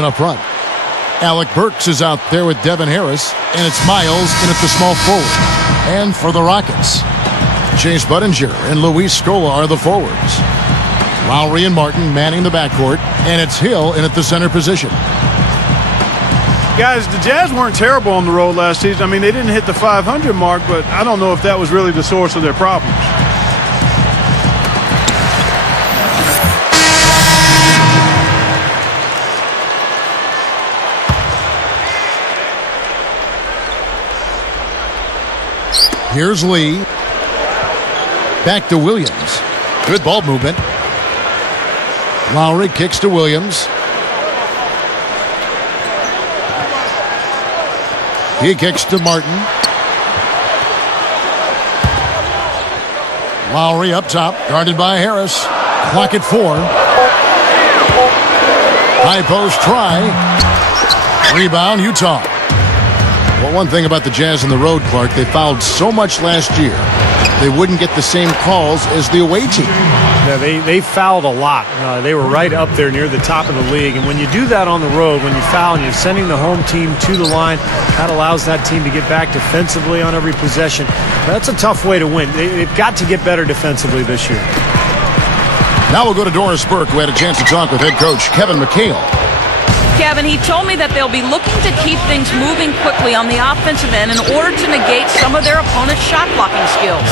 up front. Alec Burks is out there with Devin Harris, and it's Miles in at the small forward. And for the Rockets, Chase Budinger and Luis Scola are the forwards. Lowry and Martin manning the backcourt, and it's Hill in at the center position. Guys, the Jazz weren't terrible on the road last season. I mean, they didn't hit the 500 mark, but I don't know if that was really the source of their problems. Here's Lee. Back to Williams. Good ball movement. Lowry kicks to Williams. He kicks to Martin. Lowry up top, guarded by Harris. Clock at 4. High post try. Rebound, Utah. Well, one thing about the Jazz on the road, Clark, they fouled so much last year, they wouldn't get the same calls as the away team. Yeah, they fouled a lot. They were right up there near the top of the league. And when you do that on the road, when you foul and you're sending the home team to the line, that allows that team to get back defensively on every possession. That's a tough way to win. They've got to get better defensively this year. Now we'll go to Doris Burke, who had a chance to talk with head coach Kevin McHale. Kevin, he told me that they'll be looking to keep things moving quickly on the offensive end in order to negate some of their opponent's shot blocking skills.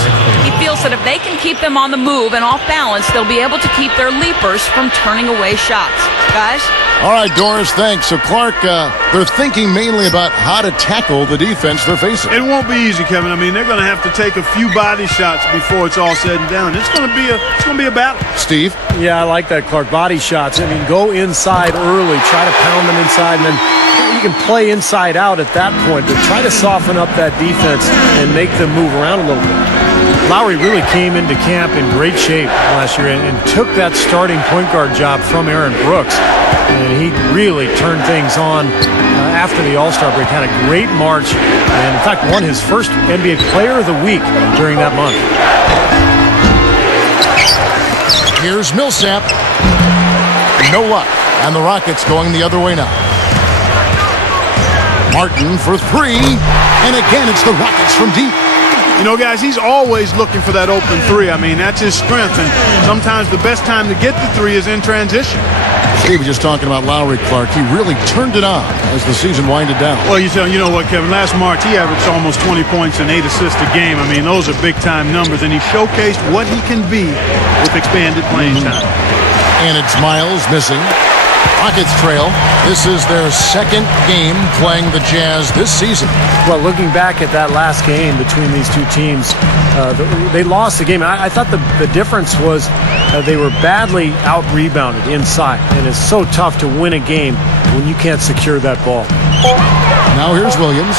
He feels that if they can keep them on the move and off balance, they'll be able to keep their leapers from turning away shots. Guys? All right, Doris, thanks. So, Clark, they're thinking mainly about how to tackle the defense they're facing. It won't be easy, Kevin. I mean, they're going to have to take a few body shots before it's all said and done. It's going to be a battle. Steve? Yeah, I like that, Clark. Body shots. I mean, go inside early. Try to pound them inside, and then you can play inside out at that point, but try to soften up that defense and make them move around a little bit. Lowry really came into camp in great shape last year and took that starting point guard job from Aaron Brooks. And he really turned things on after the All-Star break. Had a great March and, in fact, won his first NBA Player of the Week during that month. Here's Millsap. No luck. And the Rockets going the other way now. Martin for 3. And again, it's the Rockets from deep. You know, guys, he's always looking for that open 3. I mean, that's his strength. And sometimes the best time to get the 3 is in transition. Steve was just talking about Lowry, Clark. He really turned it on as the season winded down. Well, you know what, Kevin? Last March, he averaged almost 20 points and 8 assists a game. I mean, those are big-time numbers. And he showcased what he can be with expanded playing time. And it's Miles missing. Rockets trail. This is their second game playing the Jazz this season. Well, looking back at that last game between these two teams, they lost the game. I thought the difference was they were badly out-rebounded inside, and it's so tough to win a game when you can't secure that ball. Now here's Williams.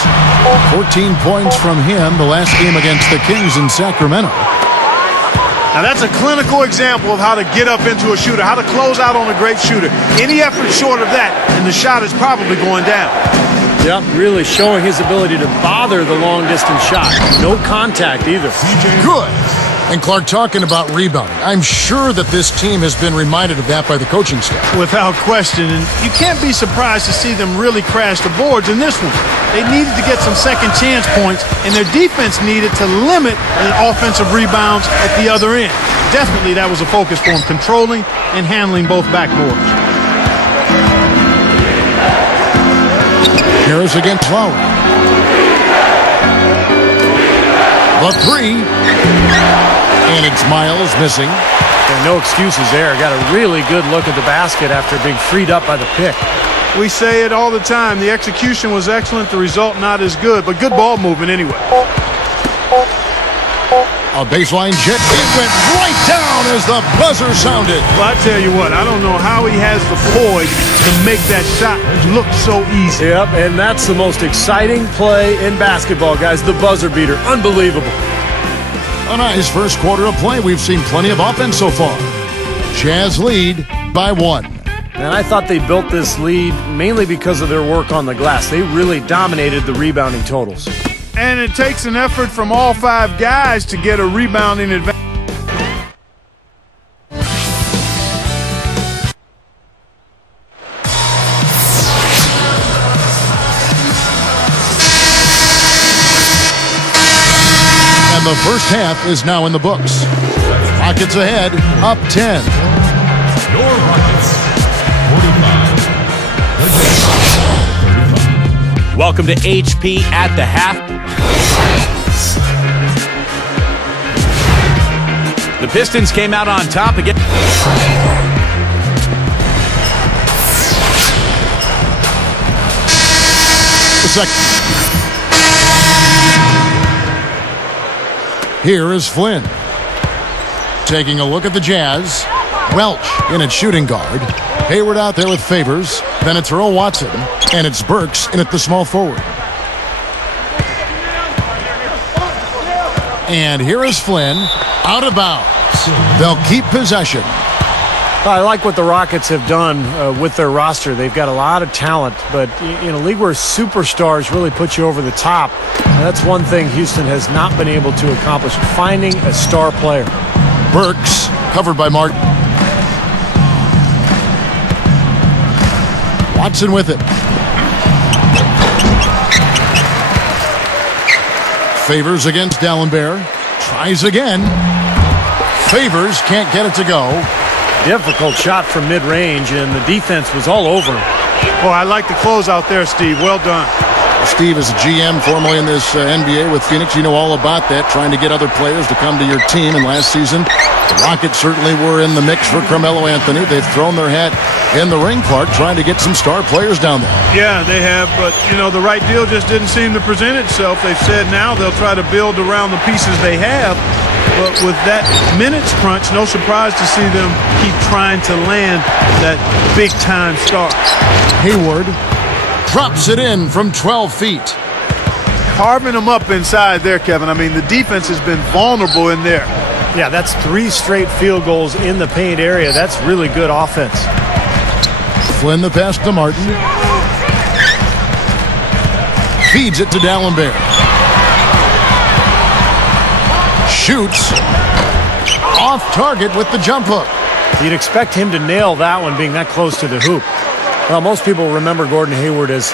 14 points from him the last game against the Kings in Sacramento. Now, that's a clinical example of how to get up into a shooter, how to close out on a great shooter. Any effort short of that, and the shot is probably going down. Yep, really showing his ability to bother the long-distance shot. No contact either. Good. And Clark, talking about rebounding, I'm sure that this team has been reminded of that by the coaching staff. Without question, and you can't be surprised to see them really crash the boards in this one. They needed to get some second chance points, and their defense needed to limit the offensive rebounds at the other end. Definitely that was a focus for them, controlling and handling both backboards. Harris against Lowry. The 3. And it's Miles missing. Yeah, no excuses there. Got a really good look at the basket after being freed up by the pick. We say it all the time. The execution was excellent. The result not as good, but good ball movement anyway. A baseline jet. It went right down as the buzzer sounded. Well, I tell you what, I don't know how he has the poise to make that shot look so easy. Yep, and that's the most exciting play in basketball, guys. The buzzer beater. Unbelievable. On his first quarter of play, we've seen plenty of offense so far. Jazz lead by 1. And I thought they built this lead mainly because of their work on the glass. They really dominated the rebounding totals. And it takes an effort from all 5 guys to get a rebounding advantage. And the first half is now in the books. Rockets ahead, up 10. Your Rockets, 45. Welcome to HP at the half. The Pistons came out on top again. The second. Here is Flynn. Taking a look at the Jazz. Welch in at shooting guard. Hayward out there with Favors. Then it's Earl Watson. And it's Burks in at the small forward. And here is Flynn. Out of bounds. They'll keep possession. I like what the Rockets have done with their roster. They've got a lot of talent, but in a league where superstars really put you over the top, that's one thing Houston has not been able to accomplish, finding a star player. Burks, covered by Martin. Watson with it. Favors against Dallenberg. Tries again. Favors can't get it to go. Difficult shot from mid-range, and the defense was all over him. Oh, I like the close out there, Steve. Well done. Steve is a GM formerly in this NBA with Phoenix. You know all about that, trying to get other players to come to your team. And last season, the Rockets certainly were in the mix for Carmelo Anthony. They've thrown their hat in the ring, Clark, trying to get some star players down there. Yeah, they have, but, you know, the right deal just didn't seem to present itself. They've said now they'll try to build around the pieces they have. But with that minutes crunch, no surprise to see them keep trying to land that big-time star. Hayward drops it in from 12 feet. Carving them up inside there, Kevin. I mean, the defense has been vulnerable in there. Yeah, that's 3 straight field goals in the paint area. That's really good offense. Flynn the pass to Martin. Feeds it to Dallenberg. Shoots. Off target with the jump hook. You'd expect him to nail that one being that close to the hoop. Well, most people remember Gordon Hayward as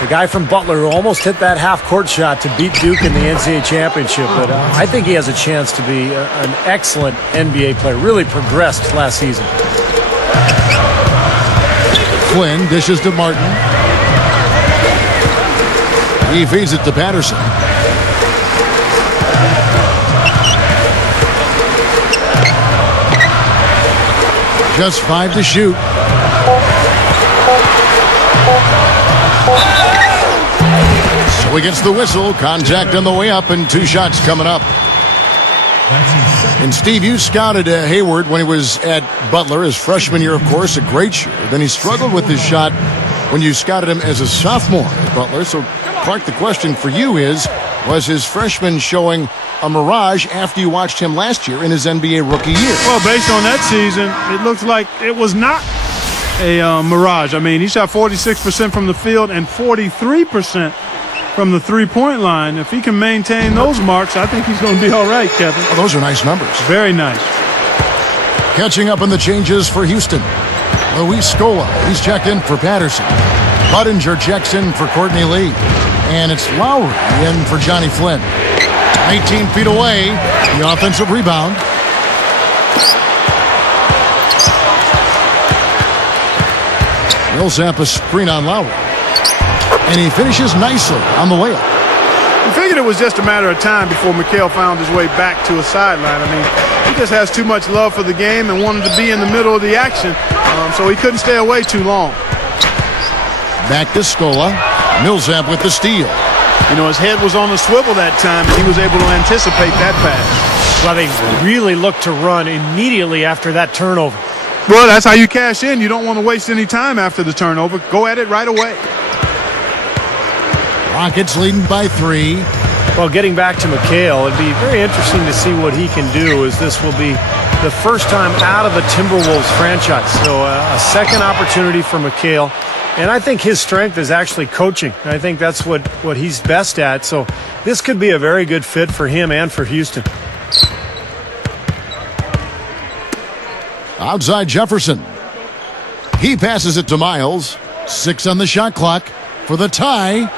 the guy from Butler who almost hit that half-court shot to beat Duke in the NCAA championship. But I think he has a chance to be an excellent NBA player. Really progressed last season. Flynn dishes to Martin. He feeds it to Patterson. Just 5 to shoot. So he gets the whistle. Contact on the way up and 2 shots coming up. And Steve, you scouted Hayward when he was at Butler his freshman year, of course, a great shooter. Then he struggled with his shot when you scouted him as a sophomore at Butler. So, Clark, the question for you is, was his freshman showing a mirage after you watched him last year in his NBA rookie year? Well, based on that season, it looks like it was not a mirage. I mean, he shot 46% from the field and 43% from the three-point line. If he can maintain those marks, I think he's going to be all right, Kevin. Oh, those are nice numbers. Very nice. Catching up on the changes for Houston. Luis Scola, he's checked in for Patterson. Budinger checks in for Courtney Lee. And it's Lowry in for Johnny Flynn. 18 feet away, the offensive rebound. Millsap a screen on Lowry. And he finishes nicely on the layup. We figured it was just a matter of time before Mikal found his way back to a sideline. I mean, he just has too much love for the game and wanted to be in the middle of the action, so he couldn't stay away too long. Back to Scola. Millsap with the steal. You know, his head was on the swivel that time, and he was able to anticipate that pass. Well, they really looked to run immediately after that turnover. Well, that's how you cash in. You don't want to waste any time after the turnover. Go at it right away. Rockets leading by 3. Well, getting back to Mikal, it'd be very interesting to see what he can do, as this will be the first time out of the Timberwolves franchise. So a second opportunity for Mikal. And I think his strength is actually coaching. I think that's what he's best at. So this could be a very good fit for him and for Houston. Outside Jefferson. He passes it to Miles. 6 on the shot clock for the tie.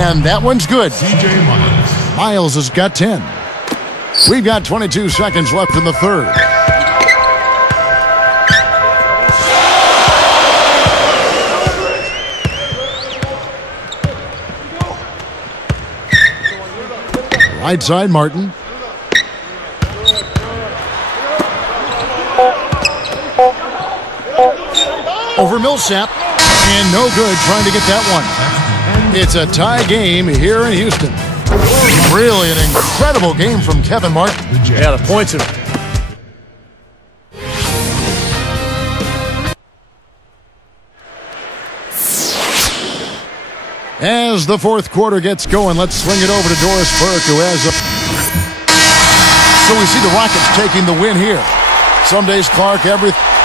And that one's good. C.J. Miles. Miles has got 10. We've got 22 seconds left in the third. Right side, Martin. Over Millsap. And no good trying to get that one. It's a tie game here in Houston. Really an incredible game from Kevin Martin. Yeah, the points are... As the fourth quarter gets going, let's swing it over to Doris Burke, who has a... So we see the Rockets taking the win here. Some days, Clark, everything...